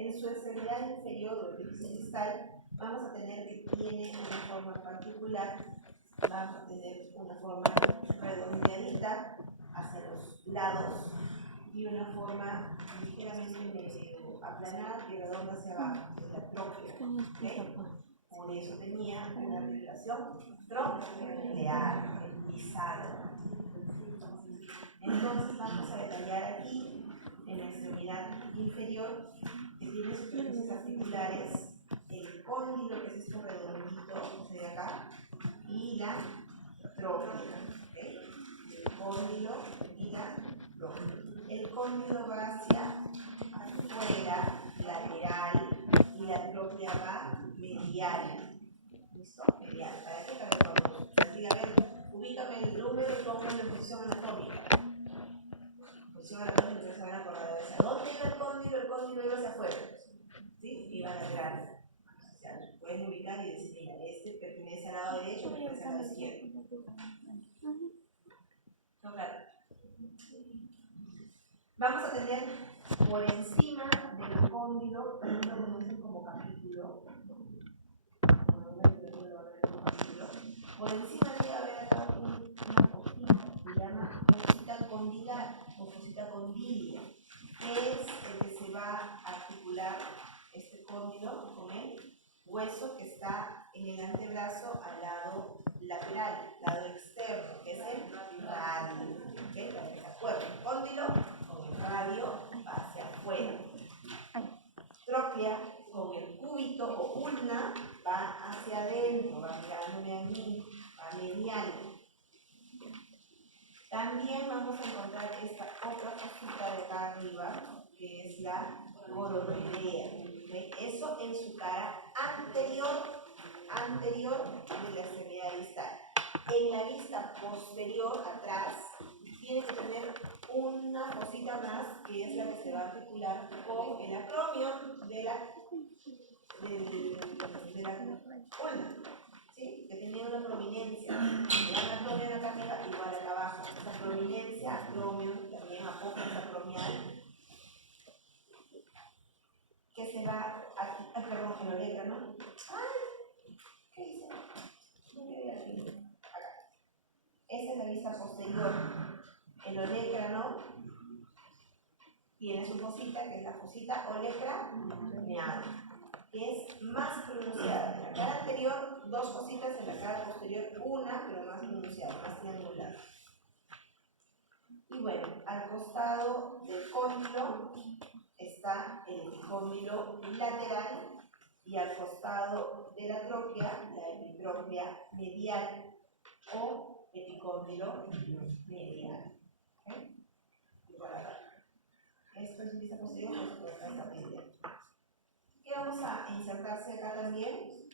En su extremidad inferior o epífisis distal vamos a tener que tiene una forma particular, vamos a tener una forma redondeadita hacia los lados y una forma ligeramente medio aplanada y redonda hacia abajo, que es la tróclea. ¿Okay? Por eso tenía una articulación tronclear, el pisado. Entonces vamos a detallar aquí en la extremidad inferior que tiene superficies articulares, el cóndilo, que es esto redondito de acá, y la tróclea. ¿Okay? El cóndilo y la tróclea. El cóndilo va hacia afuera, lateral, y la tróclea va medial. ¿Listo? Medial. ¿Para qué? Para que cuando diga, a ver, ubícame el número y póngalo en posición anatómica. Posición anatómica, entonces se van a acordar de esa. ¿Dónde iba el cóndilo? El cóndilo iba hacia afuera. ¿Sí? Iba lateral. O sea, pueden ubicar y decir, mira, este pertenece al lado derecho, pertenece al lado izquierdo. ¿No? Claro. Vamos a tener por encima del cóndilo, también lo conocen como capítulo. Por encima debe haber acá una cosita, se llama fosita condilar o fosita condilia, que es el que se va a articular este cóndilo con el hueso que está en el antebrazo al lado lateral, lado externo, que es el radio. ¿Okay? Para que se acuerden, el cóndilo con el radio va hacia afuera. Tróclea con el cúbito o ulna va hacia adentro, va mirándome a mí, va medial. También vamos a encontrar esta otra cosita de acá arriba, que es la coroidea. ¿Okay? Eso en su cara anterior de la extremidad distal. En la vista posterior, atrás, tiene que tener una cosita más, que es la que se va a articular con el acromion de la ulna, ¿sí? Que tenía una prominencia. El acromion acá arriba igual acá abajo. Esta prominencia, acromion, también apófisis acromial, que se va aquí, perdón, en la letra, ¿no? ¡Ay! ¿Qué hice? No me voy aquí. Acá. Esa es la vista posterior. El olecrano tiene su cosita, que es la cosita olecraneal, que es más pronunciada. En la cara anterior, dos cositas, en la cara posterior, una, pero más pronunciada, más triangular. Y bueno, al costado del cóndilo está el epicóndilo lateral y al costado de la tróclea, la epitróclea medial o epicóndilo medial. ¿Okay? Igual acá. Esto es vista posterior, pues acá está medial. ¿Qué vamos a insertarse acá también?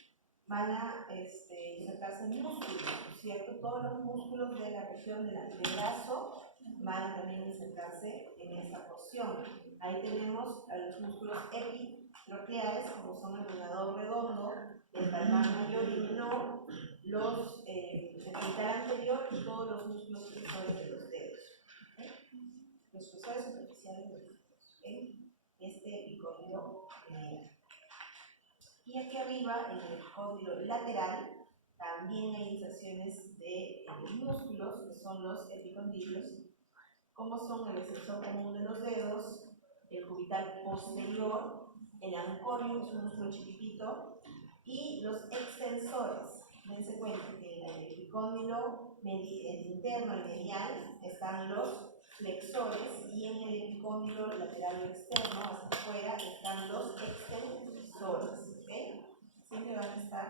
Van a insertarse músculos, ¿cierto? Todos los músculos de la región del antebrazo van a también insertarse en esta porción. Ahí tenemos a los músculos epitrocleares, como son el lunador redondo, el palmar mayor y menor, el genital anterior y todos los músculos flexores de los dedos. ¿Okay? Los flexores superficiales de los dedos. ¿Okay? Este epicóndilo y aquí arriba, en el epicóndilo lateral, también hay inserciones de músculos, que son los epicondilios, como son el extensor común de los dedos, el cubital posterior, el ancorio, que es un músculo chiquitito, y los extensores. Dense cuenta que en el epicóndilo interno y medial están los flexores y en el epicóndilo lateral o externo, hacia afuera, están los extensores. ¿Okay? Siempre van a estar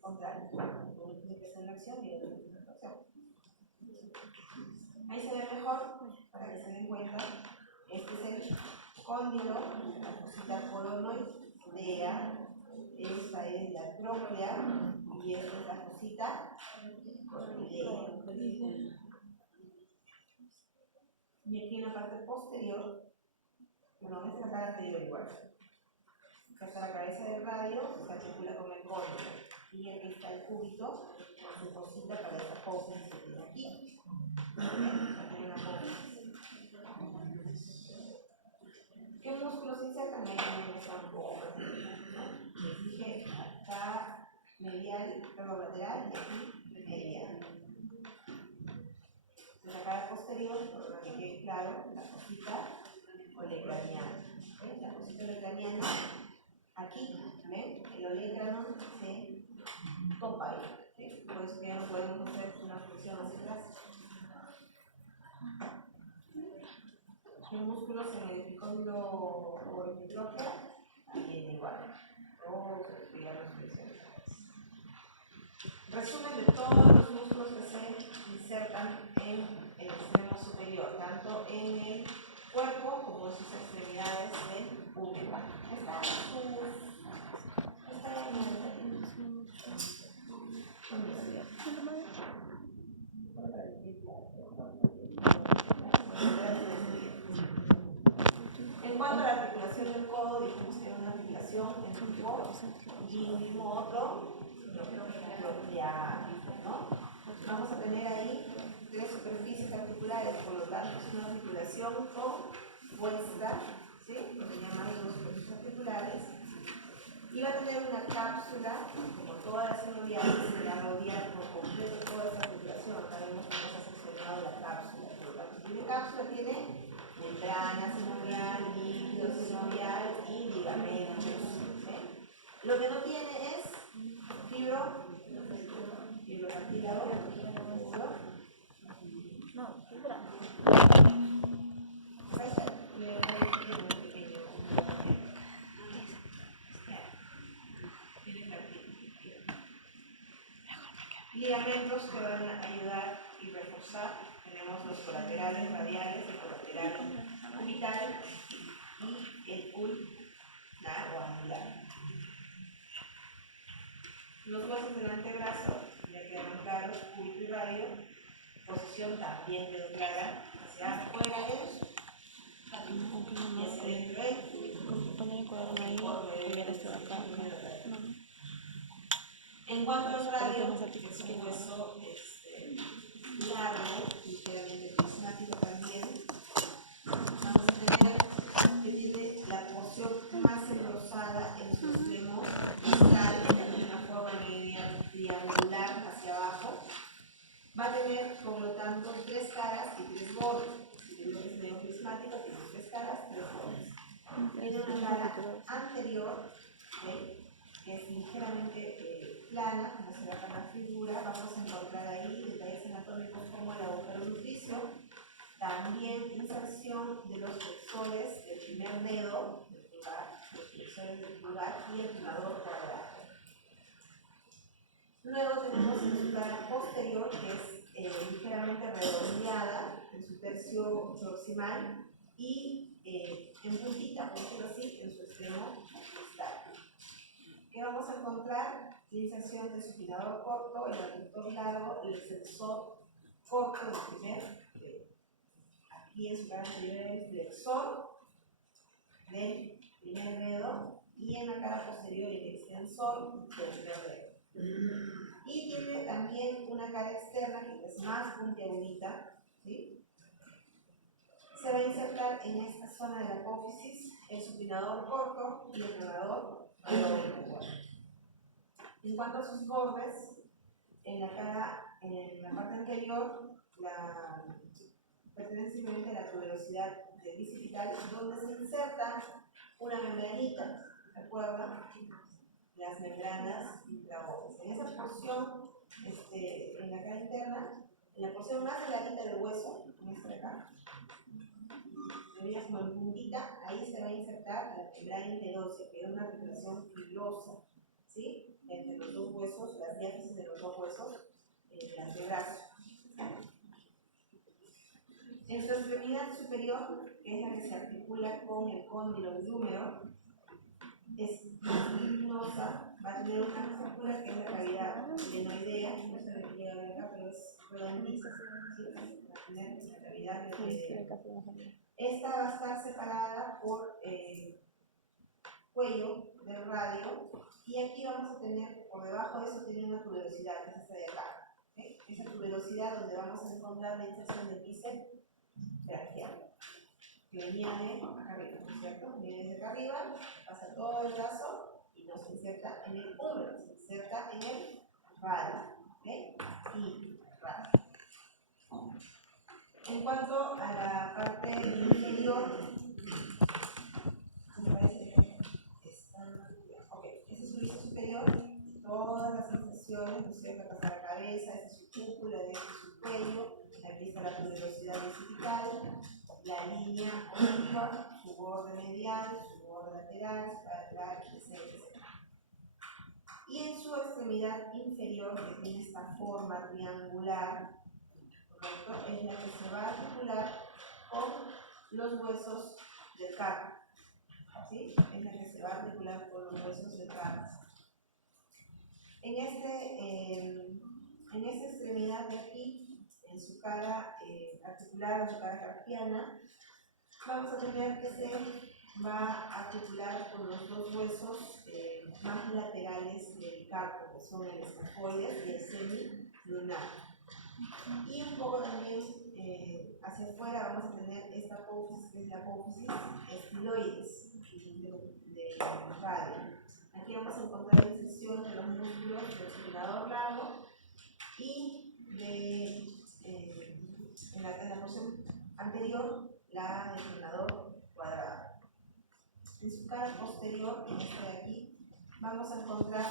contrarios. Uno tiene que hacer una acción y otro tiene que hacer otra acción. Ahí se ve mejor, para que se den cuenta. Este es el cóndilo, la cosita coronoidea. Esta es la tróclea y esta es la cosita coronoidea. Y aquí en la parte posterior, bueno, esta es la cara anterior igual. Hasta la cabeza del radio se articula con el cóndilo. Y aquí está el cúbito con su cosita para esta apófisis que tiene aquí. Aquí hay una apófisis. ¿Qué músculos se insertan? lateral y aquí medial. En la cara posterior, para que quede claro, la cosita olecraniana. ¿Ven? La cosita olecraniana, aquí, ¿ven? El olecrano se topa ahí. ¿Sí? Por eso que ya no podemos hacer una flexión hacia atrás. Los músculos en el epicóndilo o epitropia, también igual. Todos ya los flexiones. Resumen de todos los músculos que se insertan en el extremo superior, tanto en el cuerpo como en sus extremidades del útero. Está en cuanto a la articulación del codo, dijimos que era una articulación en tipo y un mismo otro, ¿no? Vamos a tener ahí tres superficies articulares, por lo tanto es una articulación compuesta, ¿sí? Lo que llamamos dos superficies articulares. Y va a tener una cápsula, como todas las sinoviales, que va a rodear por completo toda esa articulación. Acá vemos cómo se ha seccionado la cápsula. Por lo tanto, tiene cápsula, tiene membrana sinovial, líquido sinovial y ligamentos. ¿Sí? Lo que no tiene es fibrocartílago. No, fibra. Ligamentos que van a ayudar y reforzar. Tenemos los colaterales radiales, el colateral cubital y el ulnar o angular. Los huesos del antebrazo ya quedaron claros, cúbito y radio. Posición también quedó clara. Hacia afuera es y hacia adentro es. Poner el cuadro ahí, cambiar esto de acá. En cuanto al radio, que es un hueso largo, ligeramente prismático también, vamos a tener que tiene la porción más engrosada en su extremo distal, de una forma media triangular hacia abajo. Va a tener, por lo tanto, tres caras y tres bordes. Si tenemos un extremo prismático, tiene tres caras, tres bordes. Tiene una cara anterior, ¿okay?, que es ligeramente plana, como se ve acá en la figura. Vamos a encontrar ahí detalles anatómicos como el agujero nutricio, también inserción de los flexores del primer dedo del pulgar, los flexores del pulgar y el pulgador cuadrado. Luego tenemos en su cara posterior, que es ligeramente redondeada en su tercio proximal y en puntita, por decirlo así, en su extremo distal. ¿Qué vamos a encontrar? La inserción del supinador corto, el abductor largo, el extensor corto del primer dedo. Aquí en su cara anterior el flexor del primer dedo y en la cara posterior el extensor del primer dedo. Y tiene también una cara externa que es más puntiagudita, ¿sí? Se va a insertar en esta zona de la apófisis el supinador corto y el pronador largo. En cuanto a sus bordes, en la cara, en la parte anterior, pertenece simplemente a la tuberosidad del bicipital, donde se inserta una membranita, ¿de acuerdo? Las membranas intraóseas. En esa porción, en la cara interna, en la porción más delgadita del hueso, en esta de acá, verías como en puntita, ahí se va a insertar la membrana interósea, que es una articulación fibrosa, ¿sí? Entre los dos huesos, las diáfisis de los dos huesos del antebrazo. En su extremidad superior, que es la que se articula con el cóndilo del húmero, es más luminosa, va a tener una estructura que es la cavidad glenoidea, no sé de qué llega de acá, pero es redondita, ¿sí? Va a tener la cavidad glenoidea. Esta va a estar separada por cuello del radio, y aquí vamos a tener, por debajo de eso, tiene una tuberosidad, que es esta de acá. ¿Okay? Esa tuberosidad donde vamos a encontrar la inserción del bíceps braquial, que venía de acá arriba, ¿no es cierto? Viene desde acá arriba, pasa todo el brazo y no se inserta en el húmero, se inserta en el radio, ¿ok? Y radio. En cuanto a la parte inferior, me parece que está, ok, ese es su vista superior, todas las sensaciones, ¿no es cierto? Acá está la cabeza, esta es su cúpula, este es su cuello, aquí está la tuberosidad vesical, la línea oblicua, su borde medial, su borde lateral, lateral, etc. Y en su extremidad inferior, que tiene esta forma triangular, ¿correcto? Es la que se va a articular con los huesos del carpo, ¿sí? Es la que se va a articular con los huesos del carpo. En esta extremidad de aquí, en su cara articular, en su cara carpiana, vamos a tener que se va a articular con los dos huesos más laterales del carpo, que son el escafoides y el semilunar. Y un poco también hacia afuera vamos a tener esta apófisis, que es la apófisis estiloides de radio. Aquí vamos a encontrar la inserción de los músculos del supinador largo y en la porción anterior, la del supinador cuadrado. En su cara posterior, en este de aquí, vamos a encontrar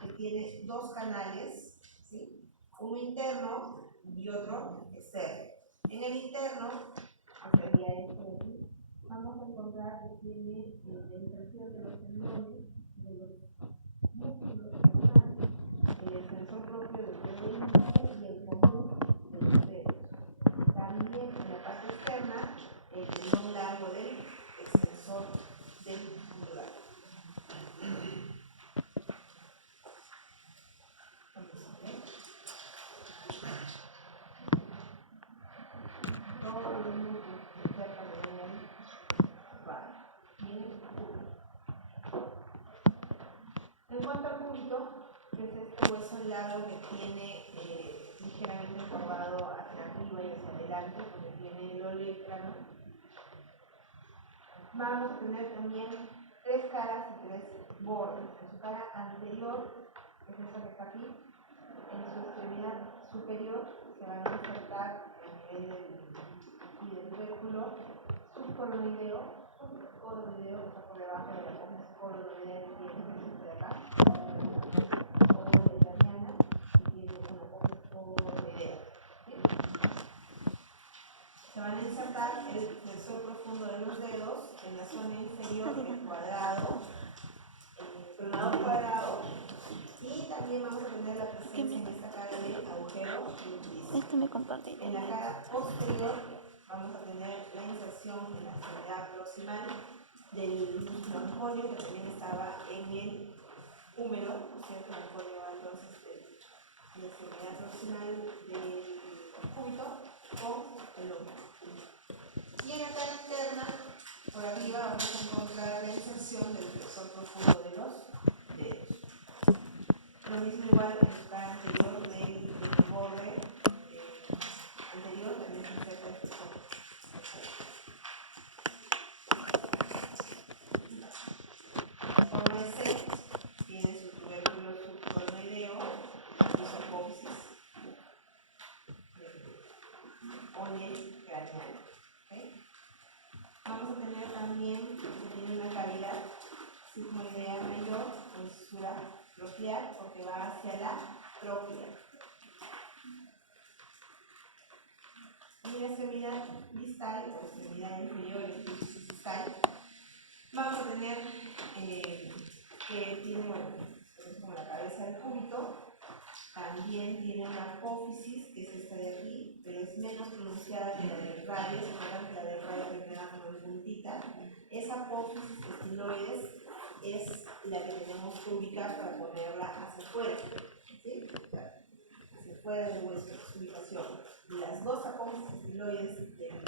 que tiene dos canales, ¿sí? Uno interno y otro externo. En el interno, que sería este de aquí, vamos a encontrar que tiene la inserción de los tendones, de los músculos cervicanos, el extensor propio del dedo índice y el común de los dedos. También en la parte externa, el tendón largo del extensor del pulgar. Todo el mundo cerca de él. En cuanto al cúbito, que es este hueso largo que tiene ligeramente encorvado hacia arriba y hacia adelante, porque tiene el olecrano, vamos a tener también tres caras y tres bordes. En su cara anterior, que es esta que está aquí, en su extremidad superior se van a insertar a nivel del tubérculo subcoronoideo, que está por debajo de la apófisis coronoidea que tiene este de acá, o de italiana, que tiene una apófisis coronoidea. Se van a insertar el extensor profundo de los dedos en la zona inferior del cuadrado, el pronador cuadrado, y también vamos a tener la presencia en esta cara del agujero índice. me comparte. En la cara posterior vamos a tener la inserción en la extremidad proximal del músculo anconio, que también estaba en el húmero, ¿no es cierto? El anconio va entonces de la extremidad proximal del cúbito con el húmero. Y en la cara interna, por arriba, vamos a encontrar la inserción del flexor profundo de los dedos. Lo mismo igual en su cara anterior del borde anterior, también se inserta el flexor. En forma de C, tiene su tubérculo subcoronoideo y su apófisis craneal. ¿Okay? Vamos a tener también que tiene una cavidad sigmoidea mayor con fisura troqulear porque va hacia la tróclea. Y en la extremidad distal o extremidad inferior, el distal, vamos a tener que tiene, bueno, es como la cabeza del cúbito, también tiene una apófisis, que es esta de aquí, pero es menos pronunciada que la del radio, se acuerdan que la del radio primera como en puntita. Esa apófisis estiloides es la que tenemos que ubicar para ponerla hacia afuera, ¿sí? Hacia afuera del hueso, su ubicación. Las dos apófisis estiloides del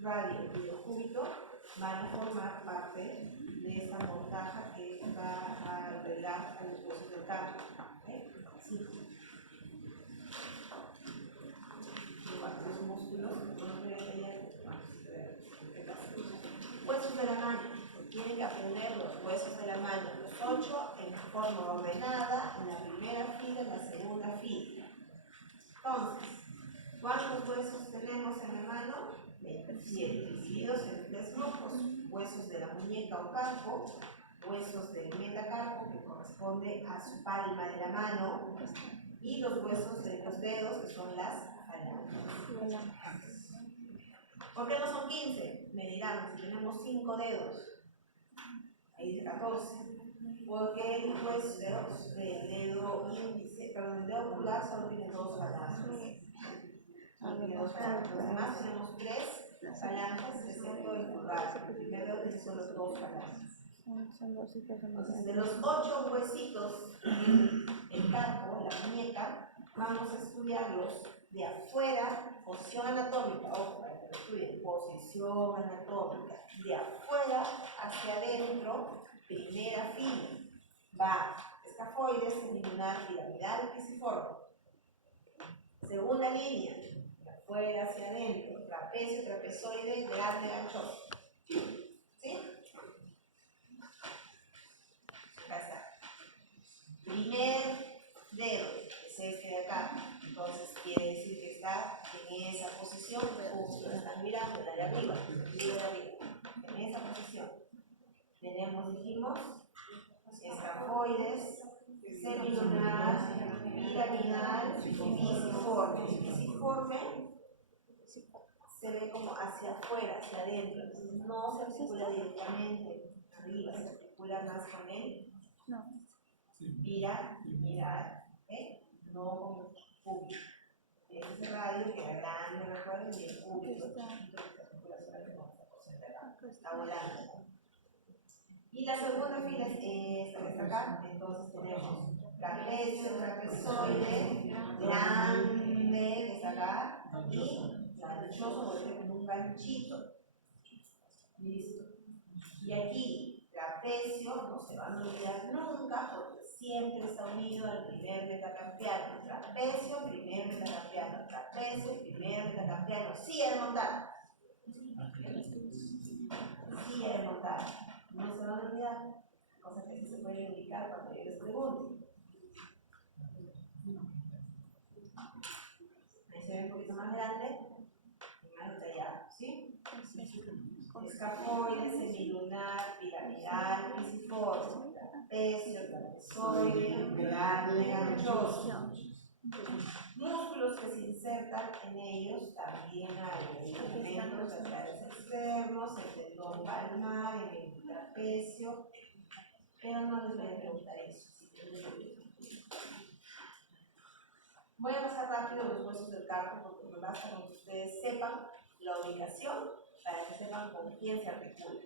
radio y del cúbito van a formar parte de esta montaja que va a albergar a los huesos del carpo. ¿Okay? Sí. Los músculos, huesos de la mano, ¿ok? tienen que aprender los huesos de la mano, los 8 en forma ordenada, en la primera fila, en la segunda fila. Entonces, ¿cuántos huesos tenemos en la mano? 27, divididos en 3 grupos: huesos de la muñeca o carpo, huesos del metacarpo, que corresponde a su palma de la mano, y los huesos de los dedos, que son las falanges. ¿Por qué no son 15? Me dirán, si tenemos 5 dedos, ahí dice 14. Porque el hueso del dedo índice, perdón, el dedo pulgar solo tiene 2 falanges. Los demás tenemos 3 falanges, excepto el pulgar. El primer dedo tiene solo 2 falanges. Entonces, de los 8 huesitos del carpo, la muñeca, vamos a estudiarlos de afuera, posición anatómica, ojo, para que lo estudien, posición anatómica, de afuera hacia adentro, primera fila, va escafoides, semilunar, piramidal, pisiforme. Segunda línea, de afuera hacia adentro, trapecio, trapezoide, grande, anchoso. ¿Sí? Acá está. Primer dedo, es este de acá. Entonces quiere decir que está en esa posición, lo están mirando, la de arriba, en esa posición. Tenemos, dijimos, escafoides, semilunar, piramidal y pisiforme. El pisiforme se ve como hacia afuera, hacia adentro, entonces no se articula directamente arriba, se articula más con él. Mirar, no con público. Ese es el radio que era grande, recuerden, y el público chiquito que se articula solamente con esta cosa de acá, está volando. Y la segunda fila es esta que está acá, entonces tenemos trapecio, trapezoide, grande, que está acá, y anchoso, vuelve con un ganchito. Listo. Y aquí, trapecio, no se van a olvidar nunca, porque siempre está unido al primer metacarpiano. Trapecio, primer metacarpiano. Trapecio, primer metacarpiano. Silla de montar. Silla de montar. No se van a olvidar. Cosas que sí se pueden indicar cuando yo les pregunte. Ahí se ve un poquito más grande. Más detallado, ¿sí? Escafoide, semilunar, piramidal, pisiforme, trapecio, trapezoide, grande, anchoso. Músculos que se insertan en ellos también hay ligamentos laterales externos, el tendón palmar, el trapecio, pero no les voy a preguntar eso. Voy a pasar rápido los huesos del carpo porque me basta con que ustedes sepan la ubicación para que sepan con quién se articula,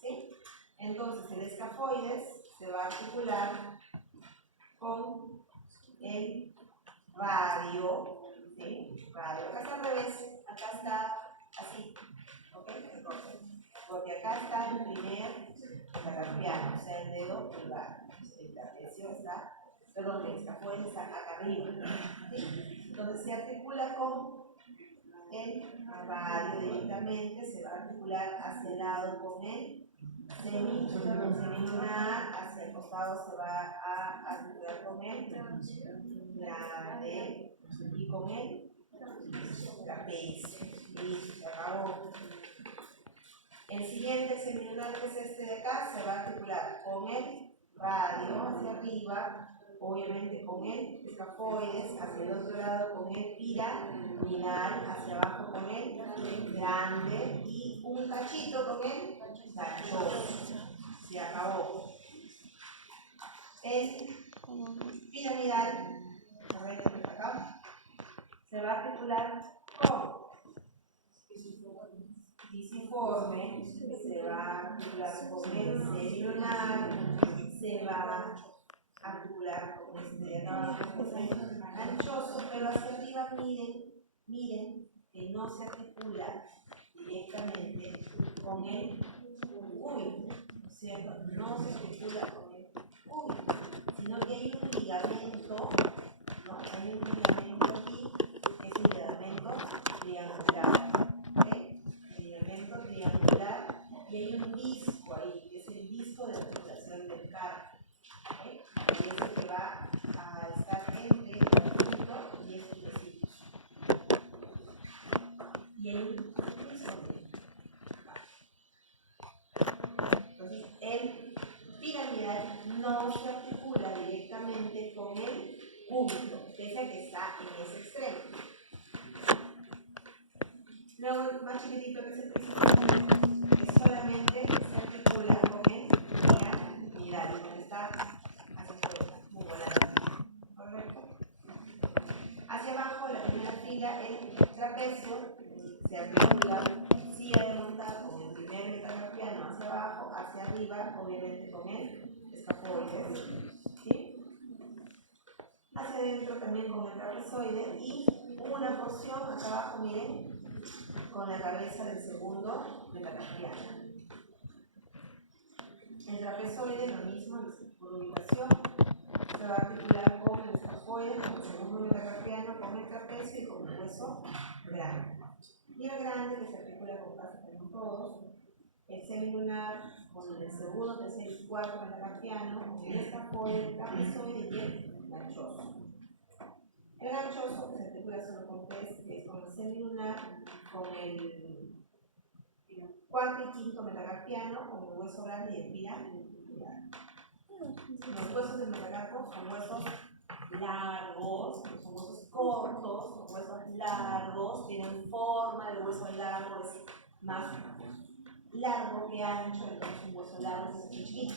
¿sí? Entonces el escafoides se va a articular con el radio, ¿sí? Radio. Acá está al revés, acá está así, ¿ok? Porque acá está el primer metacarpiano, o sea, el dedo pulgar. El trapecio está, perdón, el escafoides está acá arriba, ¿sí? Entonces se articula con el radio directamente, se va a articular hacia el lado con el semilunar, hacia el costado se va a articular con el grande y con el trapecio. Listo, se acabó. El siguiente semilunar, que es este de acá, se va a articular con el radio hacia arriba, obviamente con el escafoides, hacia el otro lado con el piramidal, hacia abajo con el grande y un cachito con el ganchoso. Se acabó. El piramidal, acá, se va a articular con pisiforme, se va a articular con el semilunar, se va a articular con este de acá, anchoso, pero hacia arriba miren que no se articula directamente con el cúbito, ¿no es cierto? No se articula con el cúbito, sino que hay un ligamento, ¿no? Hay un ligamento aquí, que es el ligamento triangular, ¿ok? El ligamento triangular, y hay un disco ahí, que es el disco de articulación del carpo. ¿Okay? Y es el que va a estar entre el punto y este disco. Y hay un disco. Entonces, el piramidal no se articula directamente con el cúbito, que es el que está en ese extremo. Luego, el más chiquitito que es el principal, que solamente se articula con el piramidal, que está hacia afuera, muy volante. ¿Correcto? Hacia abajo, la primera fila, el trapecio se articula, silla de montar con el primer metacarpiano hacia abajo, hacia arriba, obviamente con el escafoides, ¿sí? Hacia adentro también con el trapezoide y una porción acá abajo, miren, con la cabeza del segundo metacarpiano. El trapezoide, lo mismo, por ubicación, se va a articular con el escafoide, con el segundo metacarpiano, con el trapecio y con el hueso grande. Y el grande, que se articula con casi con todos, el semilunar, con el segundo, tercer y cuarto metacarpiano, con el escafoide, el trapezoide y el ganchoso. El ganchoso, que se articula solo con tres, que es con el semilunar, con el cuarto y quinto metacarpiano, con el hueso grande y el piramidal. Los huesos del metacarpo son huesos largos, son huesos cortos, son huesos largos, tienen forma de hueso largo, es más largo que ancho, entonces un hueso largo es chiquito.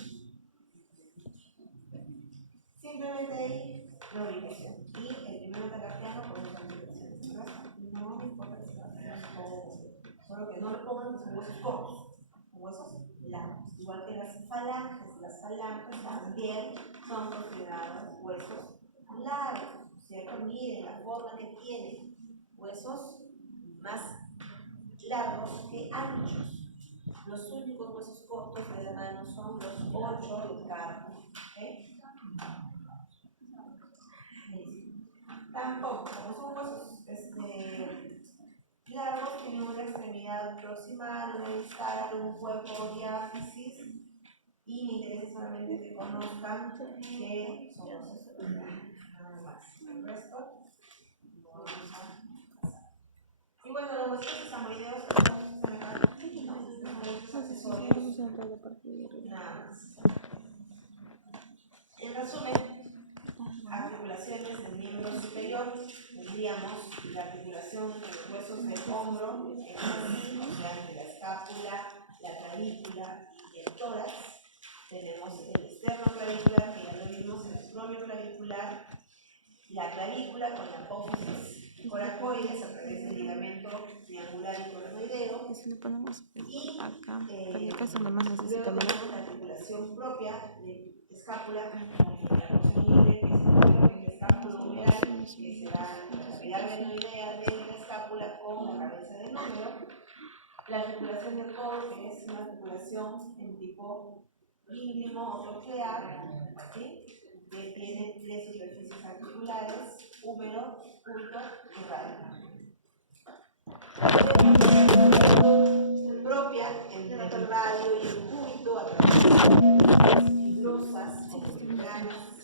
Simplemente ahí la ubicación. Y el primer metacarpiano con estas ubicaciones. No me importa que sean todos, solo que no le pongan que son huesos cortos, son huesos largos. Igual que las falanges también son considerados huesos largos, ¿cierto? Miren la forma que tienen, huesos más largos que anchos. Los únicos huesos cortos de la mano son los 8 del carpo. ¿Okay? Tampoco, como son huesos largos, tienen una extremidad proximal, una distal, un cuerpo diáfisis, y me interesa solamente que conozcan que son huesos nada más. El resto lo vamos a pasar. Y bueno, los huesos esamoideos están acá. Los accesorios. Nada más. En resumen, articulaciones del miembro superior, tendríamos la articulación de los huesos del hombro, el así, o sea, de la escápula, la clavícula y el tórax. Tenemos el esternoclavicular, que ya lo vimos, el acromioclavicular, la clavícula con la apófisis coracoides a través del ligamento triangular y coronoideo. Si le ponemos Y acá, porque acá es donde más luego necesitamos. tenemos la articulación propia de escápula con la porción libre, que es el escápulo humeral, que será la cavidad venoidea de la escápula con la cabeza del número. La articulación del codo, que es una articulación en tipo íngrimo o troclear, ¿sí? Que tiene tres superficies articulares, húmero, cúbito y radio. Propia entre el radio y el cúbito a través de las fibrosas o membranas